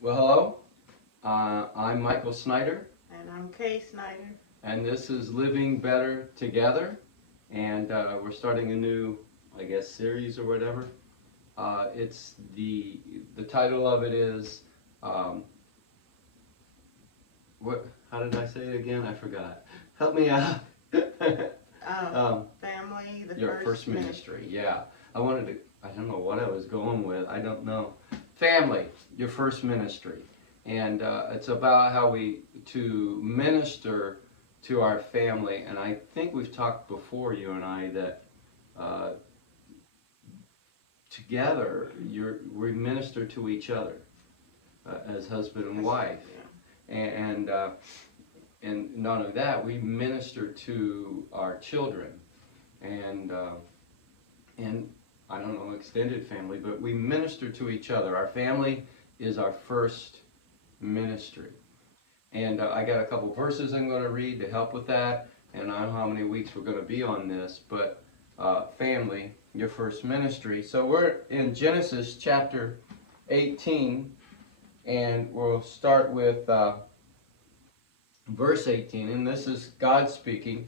Well, hello. I'm Michael Snyder, And I'm Kay Snyder. and this is Living Better Together. And we're starting a new, I guess, series or whatever. It's the title of it is um, what? How did I say it again? I forgot. Help me out. Um, um, Family, the your first first ministry. ministry. Yeah, I wanted to. I don't know what I was going with. I don't know. Family, your first ministry, and it's about how we to minister to our family. And I think we've talked before, you and I, that uh, together we minister to each other as husband and wife, Yeah. and and not only that, we minister to our children, and and I don't know, extended family, but we minister to each other. Our family is our first ministry. And I got a couple verses I'm going to read to help with that. And I don't know how many weeks we're going to be on this, but family, your first ministry. So we're in Genesis chapter 18, and we'll start with verse 18. And this is God speaking.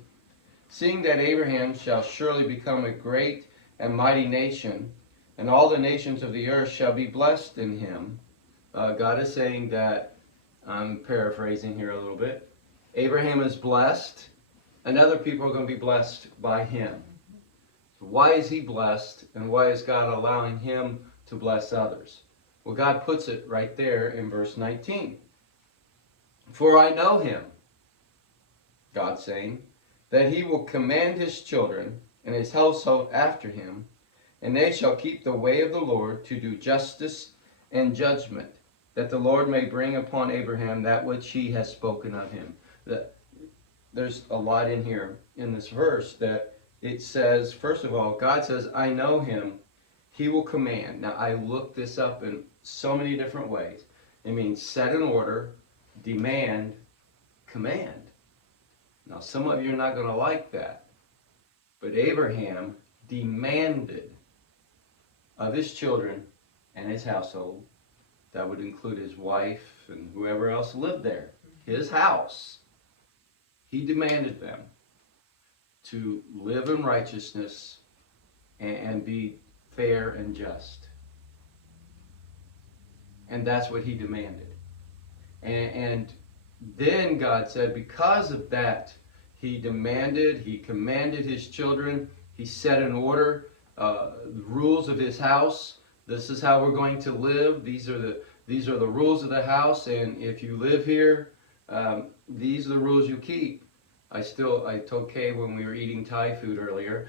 Seeing that Abraham shall surely become a great and mighty nation, and all the nations of the earth shall be blessed in him. God is saying that, I'm paraphrasing here a little bit, Abraham is blessed, and other people are going to be blessed by him. So why is he blessed, and why is God allowing him to bless others? Well, God puts it right there in verse 19. For I know him, God saying, that he will command his children and his household after him, and they shall keep the way of the Lord to do justice and judgment, that the Lord may bring upon Abraham that which he has spoken of him. There's a lot in here in this verse that it says, first of all, God says, I know him, he will command. Now, I looked this up in so many different ways. It means set in order, demand, command. Now, some of you are not going to like that, but Abraham demanded of his children and his household, that would include his wife and whoever else lived there, his house, he demanded them to live in righteousness and be fair and just. And that's what he demanded. And then God said, because of that, he demanded, he commanded his children, he set in order the rules of his house. This is how we're going to live. These are the rules of the house, and if you live here, these are the rules you keep. I told Kay when we were eating Thai food earlier,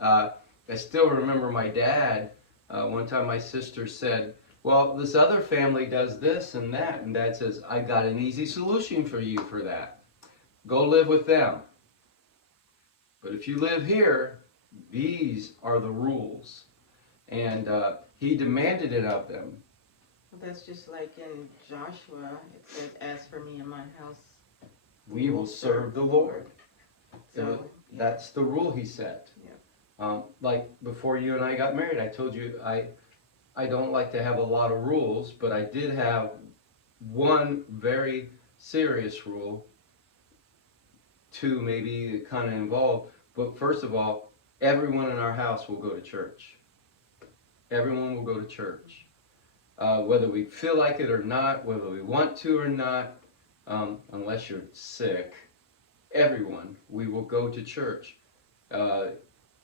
I still remember my dad. One time my sister said, well, this other family does this and that. And Dad says, I got an easy solution for you for that. Go live with them. But if you live here, these are the rules. And he demanded it of them. Well, that's just like in Joshua. It says, "As for me and my house, We will serve the Lord. So That's the rule he set. Yeah. Like before you and I got married, I told you I don't like to have a lot of rules, but I did have one very serious rule, two maybe kind of involved. But first of all, everyone in our house will go to church. Everyone will go to church. Whether we feel like it or not, whether we want to or not, unless you're sick, everyone, we will go to church. Uh,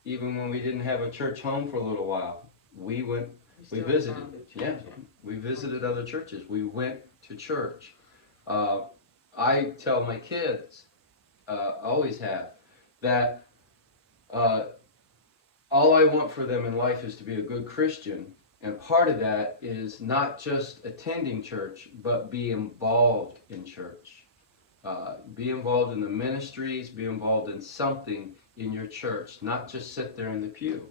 Even when we didn't have a church home for a little while, we visited. Yeah, we visited other churches. We went to church. Uh, I tell my kids, always have, that uh, all I want for them in life is to be a good Christian. And part of that is not just attending church, but be involved in church. Be involved in the ministries, be involved in something in your church, not just sit there in the pew.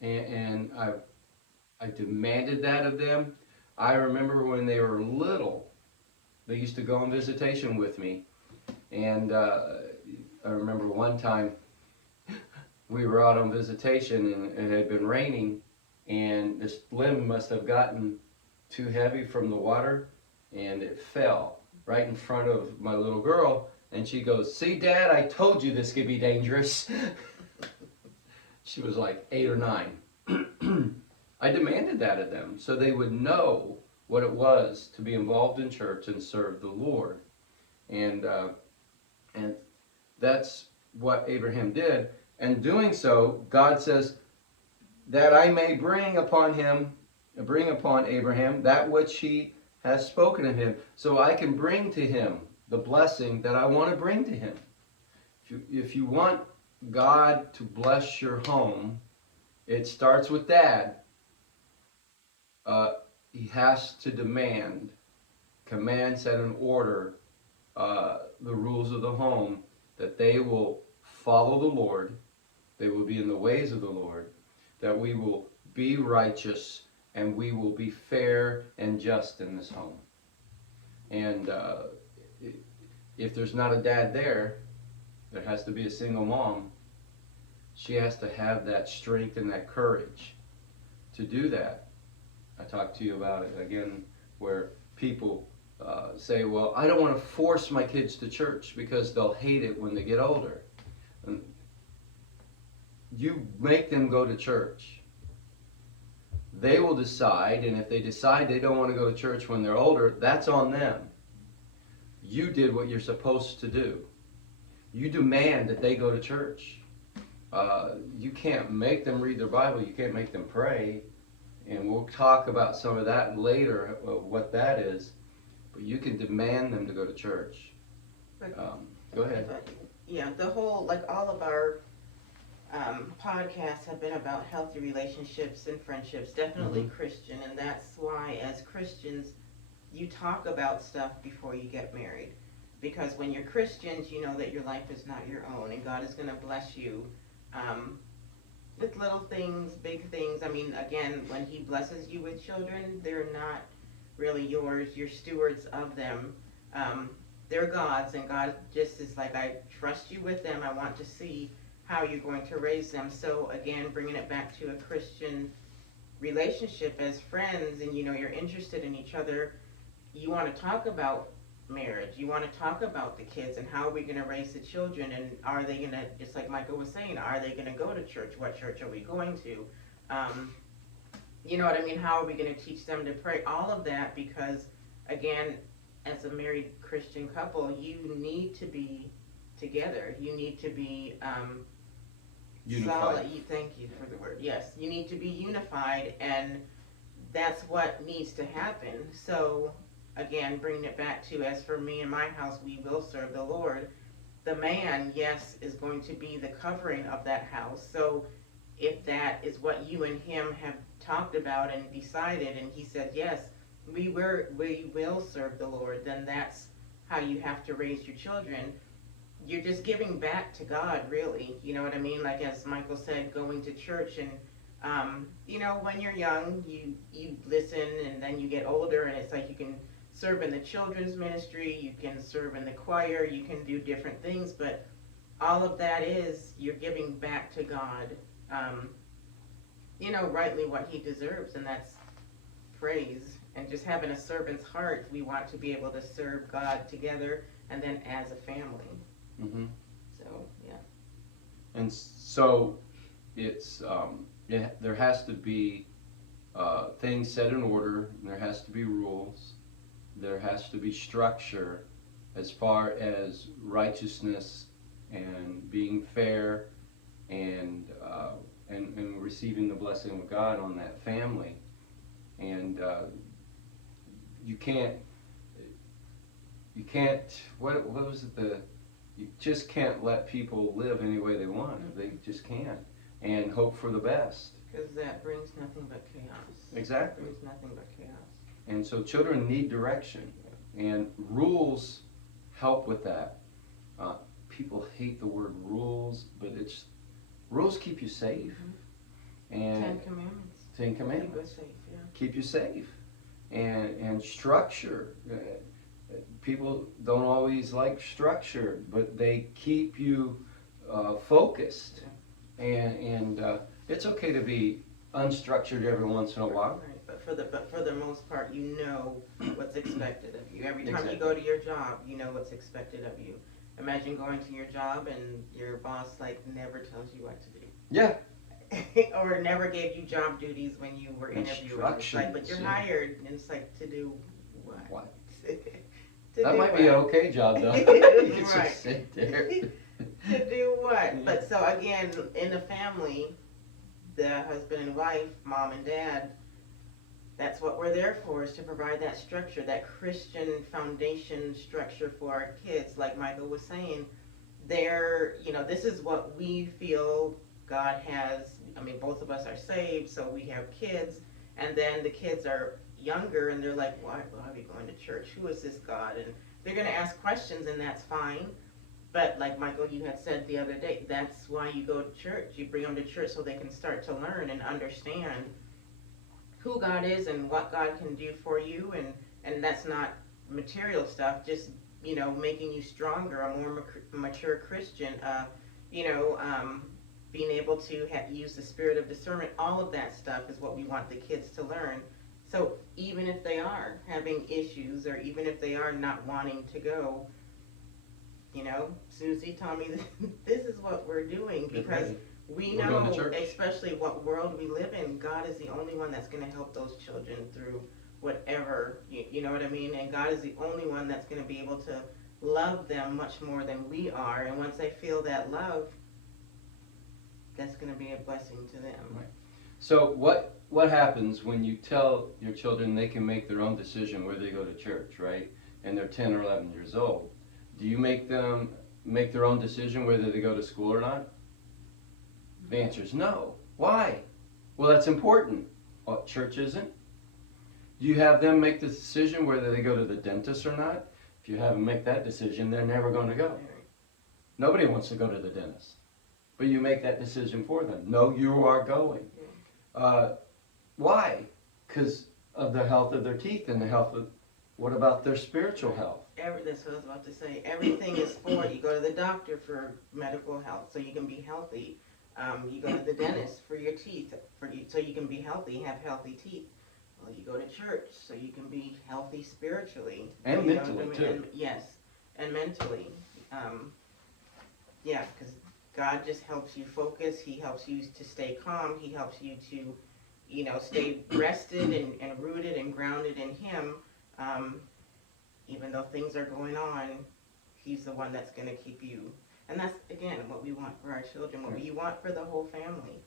And I demanded that of them. I remember when they were little, they used to go on visitation with me. And I remember one time we were out on visitation and it had been raining, and this limb must have gotten too heavy from the water, and it fell right in front of my little girl. And she goes, "See, Dad, I told you this could be dangerous." She was like 8 or 9. I demanded that of them so they would know what it was to be involved in church and serve the Lord. And that's what Abraham did. And doing so, God says, that I may bring upon Abraham that which he has spoken of him. So I can bring to him the blessing that I want to bring to him. If you want God to bless your home, it starts with Dad. He has to command, set in order the rules of the home, that they will follow the Lord, they will be in the ways of the Lord, that we will be righteous, and we will be fair and just in this home. And if there's not a dad there has to be a single mom. She has to have that strength and that courage to do that. I talked to you about it again, where people say, well, I don't want to force my kids to church because they'll hate it when they get older. And you make them go to church. They will decide, and if they decide they don't want to go to church when they're older, that's on them. You did what you're supposed to do. You demand that they go to church. You can't make them read their Bible. You can't make them pray. And we'll talk about some of that later, what that is. But you can demand them to go to church. Go ahead. But, yeah, the whole, like all of our podcasts have been about healthy relationships and friendships, definitely Christian. And that's why, as Christians, you talk about stuff before you get married. Because when you're Christians, you know that your life is not your own, and God is going to bless you with little things, big things. I mean, again, when he blesses you with children, they're not really yours. You're stewards of them. They're God's, and God just is like, I trust you with them. I want to see how you're going to raise them. So again, bringing it back to a Christian relationship as friends, and you know, you're interested in each other. You want to talk about marriage. You want to talk about the kids and how are we going to raise the children, and are they going to, just like Michael was saying, are they going to go to church? What church are we going to? You know what I mean? How are we going to teach them to pray? All of that, because again, as a married Christian couple, you need to be together. You need to be Unified. solid. Thank you for the word. Yes, you need to be unified, and that's what needs to happen. So again, bringing it back to, as for me and my house, we will serve the Lord. The man, yes, is going to be the covering of that house. So if that is what you and him have talked about and decided, and he said, yes, we will serve the Lord, then that's how you have to raise your children. You're just giving back to God, really. You know what I mean? Like as Michael said, going to church, and you know, when you're young, you listen, and then you get older, and it's like you can serve in the children's ministry, you can serve in the choir, you can do different things, but all of that is, you're giving back to God, you know, rightly what he deserves, and that's praise. And just having a servant's heart, we want to be able to serve God together, and then as a family. So, yeah. And so it's there has to be things set in order, and there has to be rules. There has to be structure as far as righteousness and being fair and receiving the blessing of God on that family. And you can't, what was it, you just can't let people live any way they want. They just can't. And hope for the best. Because that brings nothing but chaos. Exactly. It brings nothing but chaos. And so children need direction, and rules help with that. People hate the word rules, but rules keep you safe. And Ten Commandments. Keep us safe, yeah. Keep you safe. And structure. People don't always like structure, but they keep you focused. And it's okay to be unstructured every once in a while. Right, but but for the most part, you know what's expected of you. Every time Exactly. you go to your job, you know what's expected of you. Imagine going to your job and your boss like never tells you what to do. Yeah. Or never gave you job duties when you were interviewing. It's like, but you're Instructions, yeah. hired, and it's like, to do what? What? To That do might be an what? okay job though. You can Right. just sit there. To do what? But so again, in the family, the husband and wife, mom and dad, that's what we're there for, is to provide that structure, that Christian foundation structure for our kids. Like Michael was saying, this is what we feel God has. I mean, both of us are saved, so we have kids, and then the kids are younger, and they're like, why are we going to church? Who is this God? And they're going to ask questions, and that's fine. But like Michael, you had said the other day, that's why you go to church. You bring them to church so they can start to learn and understand who God is and what God can do for you, and that's not material stuff, just making you stronger, a more mature Christian, being able to use the spirit of discernment. All of that stuff is what we want the kids to learn. So even if they are having issues, or even if they are not wanting to go, Susie, Tommy, this is what we're doing, because we We're going to know, church. especially what world we live in, God is the only one that's going to help those children through whatever, you know what I mean? And God is the only one that's going to be able to love them much more than we are. And once they feel that love, that's going to be a blessing to them. Right. So what happens when you tell your children they can make their own decision where they go to church, right? And they're 10 or 11 years old. Do you make them make their own decision whether they go to school or not? The answer is no. Why? Well, that's important. What, church isn't? Do you have them make the decision whether they go to the dentist or not? If you have them make that decision, they're never going to go. Nobody wants to go to the dentist. But you make that decision for them. No, you are going. Why? Because of the health of their teeth and the health of, what about their spiritual health? That's what I was about to say. Everything is for, you go to the doctor for medical health, so you can be healthy. You go to the dentist for your teeth, so you can be healthy, have healthy teeth. Well, you go to church so you can be healthy spiritually. And mentally, too. And, yes, and mentally. Because God just helps you focus. He helps you to stay calm. He helps you to, stay rested and rooted and grounded in Him. Even though things are going on, He's the one that's going to keep you. And that's, again, what we want for our children, what we want for the whole family.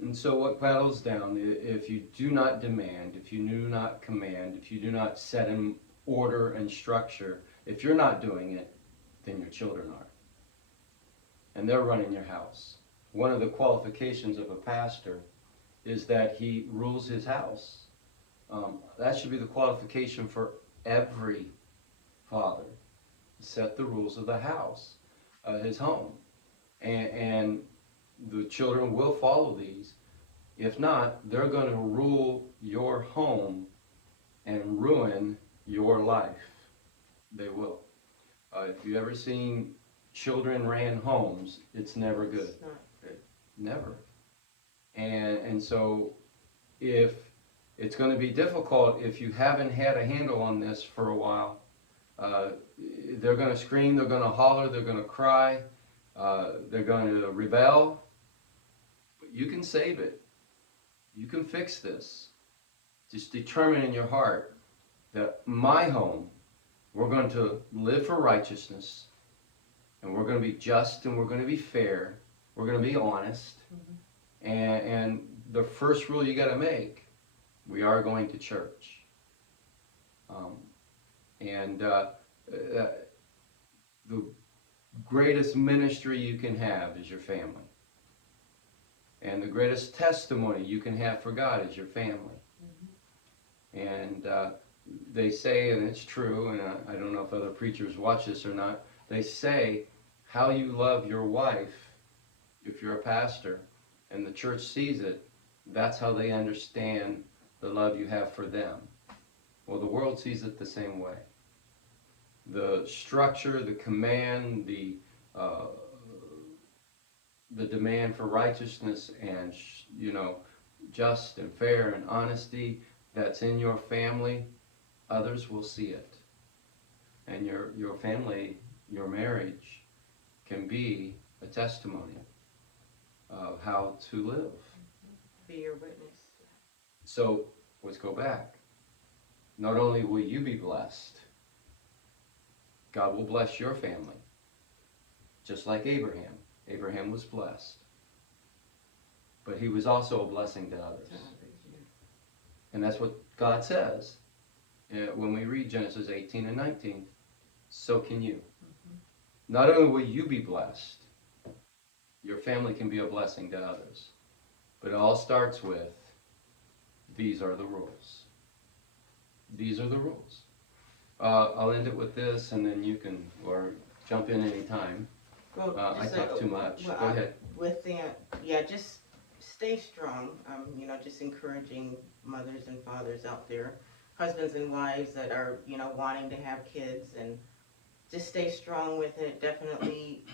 And so what boils down, if you do not demand, if you do not command, if you do not set in order and structure, if you're not doing it, then your children are. And they're running your house. One of the qualifications of a pastor is that he rules his house. That should be the qualification for every father. Set the rules of the house, his home. And the children will follow these. If not, they're going to rule your home and ruin your life. They will. If you've ever seen children ran homes, it's never good. It's not good. Never. And so if it's going to be difficult if you haven't had a handle on this for a while, they're going to scream, they're going to holler, they're going to cry, they're going to rebel. But you can save it. You can fix this. Just determine in your heart that my home, we're going to live for righteousness, and we're going to be just, and we're going to be fair, we're going to be honest. Mm-hmm. And the first rule you got to make, we are going to church. The greatest ministry you can have is your family. And the greatest testimony you can have for God is your family. Mm-hmm. And they say, and it's true, and I don't know if other preachers watch this or not, they say how you love your wife, if you're a pastor, and the church sees it, that's how they understand the love you have for them. Well, the world sees it the same way. The structure, the command, the demand for righteousness and, just and fair and honesty, that's in your family, others will see it. And your family, your marriage, can be a testimony of how to live. Be your witness. So let's go back. Not only will you be blessed, God will bless your family. Just like Abraham. Abraham was blessed. But he was also a blessing to others. And that's what God says when we read Genesis 18 and 19. So can you. Not only will you be blessed, your family can be a blessing to others. But it all starts with, these are the rules. These are the rules. I'll end it with this, and then you can, or jump in any time. Well, I talk too much. well, Go ahead. With that, yeah, just stay strong. Just encouraging mothers and fathers out there, husbands and wives that are, wanting to have kids, and just stay strong with it. Definitely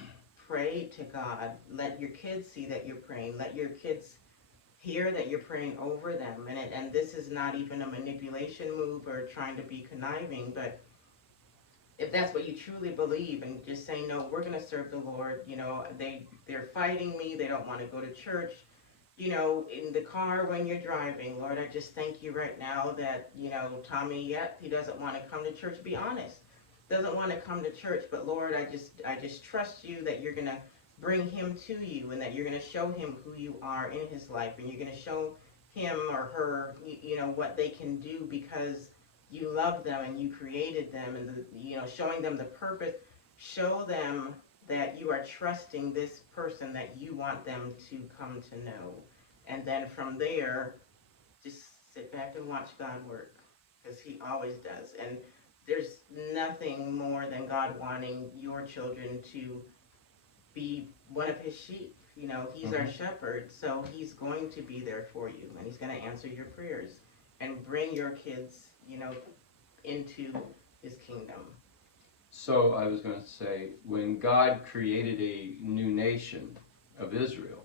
pray to God. Let your kids see that you're praying. Let your kids hear that you're praying over them. And this is not even a manipulation move or trying to be conniving, but if that's what you truly believe, and just say, no, we're going to serve the Lord. They're fighting me. They don't want to go to church. In the car when you're driving, Lord, I just thank you right now that, Tommy, yet he doesn't want to come to church. Be honest. Doesn't want to come to church, but Lord, I just trust you that you're going to bring him to you, and that you're going to show him who you are in his life, and you're going to show him or her, what they can do because you love them and you created them, and showing them the purpose. Show them that you are trusting this person that you want them to come to know, and then from there, just sit back and watch God work, because he always does. And there's nothing more than God wanting your children to be one of his sheep. He's our shepherd, so he's going to be there for you, and he's going to answer your prayers and bring your kids, into his kingdom. So I was going to say, when God created a new nation of Israel,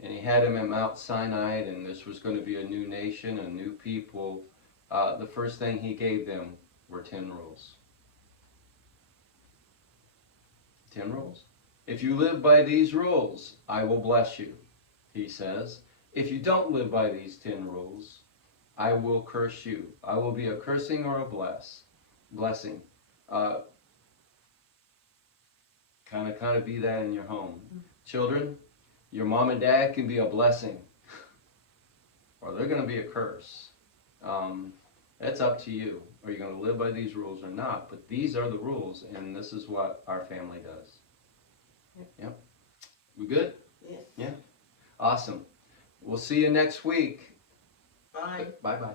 and he had them at Mount Sinai, and this was going to be a new nation, a new people, the first thing he gave them were 10 rules. 10 rules. If you live by these rules, I will bless you, he says. If you don't live by these 10 rules, I will curse you. I will be a cursing or a blessing. Kind of be that in your home. Children, your mom and dad can be a blessing, or they're going to be a curse. That's up to you. Are you going to live by these rules or not? But these are the rules, and this is what our family does. Yep. We good? Yes. Yeah. Awesome. We'll see you next week. Bye. Bye-bye.